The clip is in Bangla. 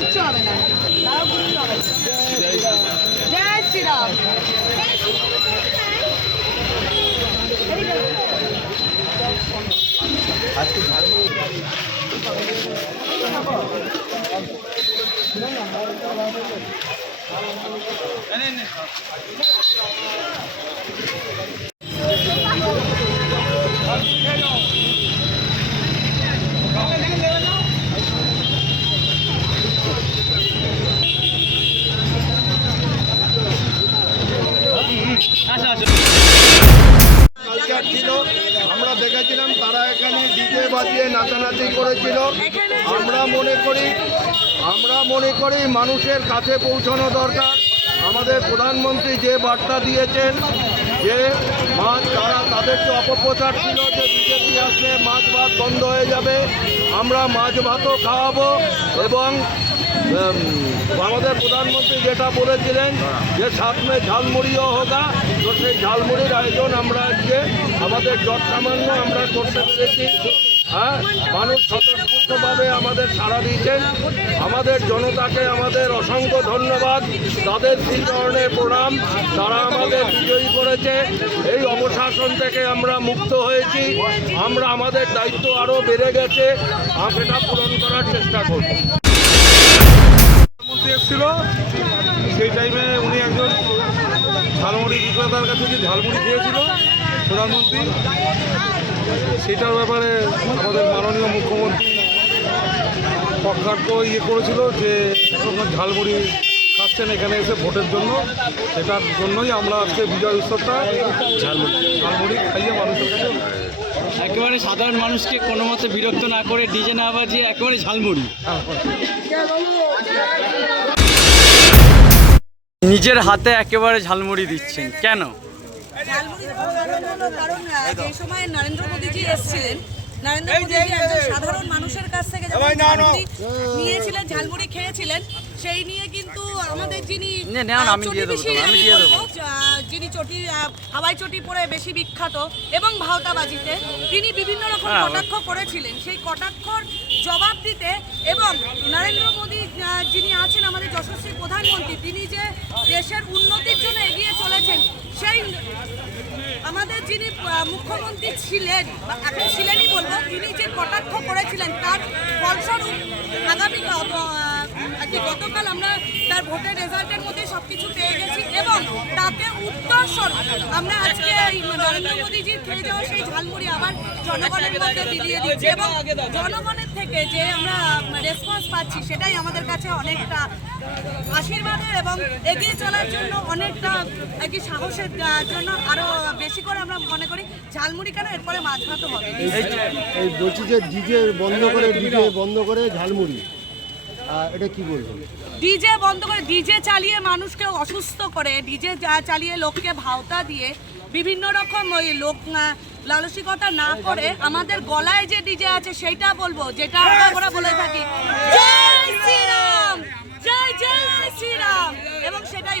কিচ্ছু হবে না, জয় শ্রীরাম। ছিল আমরা দেখেছিলাম তারা এখানে ডিজে বাজিয়ে নাচানাচি করেছিল। আমরা মনে করি মানুষের কাছে পৌঁছানো দরকার। আমাদের প্রধানমন্ত্রী যে বার্তা দিয়েছেন যে মাছ তাদের তো অপপ্রচার ছিল যে বিজেপি আসলে মাছ ভাত বন্ধ হয়ে যাবে। আমরা মাছ ভাতও খাওয়াবো এবং আমাদের প্রধানমন্ত্রী যেটা বলেছিলেন যে সাথ মে ঝালমুড়িও হোগা, তো সেই ঝালমুড়ির আয়োজন আমরা আজকে আমাদের যত সামান্য আমরা করতে পেরেছি। হ্যাঁ, মানুষ স্বতঃস্ফূর্তভাবে আমাদের সাড়া দিয়েছেন। আমাদের জনতাকে আমাদের অসংখ্য ধন্যবাদ, তাদের শ্রীচরণের প্রণাম। তারা আমাদের বিজয়ী করেছে। এই অপশাসন থেকে আমরা মুক্ত হয়েছি। আমরা আমাদের দায়িত্ব আরও বেড়ে গেছে, সেটা পূরণ করার চেষ্টা করব। প্রধানমন্ত্রী এসেছিল সেই টাইমে উনি একজন ঝালমুড়ি বিক্রেতার কাছে যে ঝালমুড়ি খেয়েছিল প্রধানমন্ত্রী, সেটার ব্যাপারে আমাদের মাননীয় মুখ্যমন্ত্রী পক্ষার্থ করেছিল যে ঝালমুড়ি খাচ্ছেন এখানে এসে ভোটের জন্য। সেটার জন্যই আমরা আজকে বিজয় উৎসবটা ঝালমুড়ি খাইয়ে মানুষের কাছে একেবারে সাধারণ মানুষকে কোনো মতে বিরক্ত না করে ডিজে না বাজিয়ে একেবারে ঝালমুড়ি। নিজের হাতে একেবারে ঝালমুড়ি দিচ্ছেন কেন? কারণ যে সময় নরেন্দ্র মোদীজি এসেছিলেন, নরেন্দ্র মোদীজি একজন সাধারণ মানুষের কাছ থেকে ঝালমুড়ি নিয়েছিলেন, ঝালমুড়ি খেয়েছিলেন, সেই নিয়ে কিন্তু আমাদের যিনি যিনি চটি হাওয়াই চটি পরে বেশি বিখ্যাত এবং ভাওতাবাজিতে তিনি বিভিন্ন রকম কটাক্ষ করেছিলেন, সেই কটাক্ষর জবাব দিতে এবং নরেন্দ্র মোদী যিনি আছেন আমাদের যশস্বী প্রধানমন্ত্রী, তিনি যে দেশের উন্নতির জন্য এগিয়ে চলেছেন, সেই আমাদের যিনি মুখ্যমন্ত্রী ছিলেন বা এখন ছিলেনই বলবো, তিনি যে কটাক্ষ করেছিলেন তার ফলস্বরূপ আগামী গতকাল আমরা তার ভোটের রেজাল্টের মধ্যে সবকিছু পেয়ে গেছি এবং তাতে উত্তরস্বরূপ আমরা আজকে নরেন্দ্র মোদীজির খেয়ে যাওয়া সেই ঝালমুড়ি আবার জনগণের মধ্যে বিলিয়ে দিচ্ছি এবং জনগণের থেকে যে আমরা রেসপন্স পাচ্ছি সেটাই আমাদের কাছে অনেকটা আশীর্বাদের এবং এগিয়ে চলার জন্য অনেকটা সাহসের জন্য আরো বেশি করে আমরা মনে করি ঝালমুড়ি কেন এরপরে মাছ ভাতও হবে। এই বলছি যে ডিজে বন্ধ করে ঝালমুড়ি, এটা কি বলবো? ডিজে বন্ধ করে, ডিজে চালিয়ে মানুষকে অসুস্থ করে, ডিজে চালিয়ে লোককে ভাওতা দিয়ে বিভিন্ন রকম ওই লোক লালসিকতা না করে আমাদের গলায় যে ডিজে আছে সেইটা বলবো, যেটা আমরা বলে থাকি জয় শ্রীরাম, জয় জয় শ্রীরাম, এবং সেটাই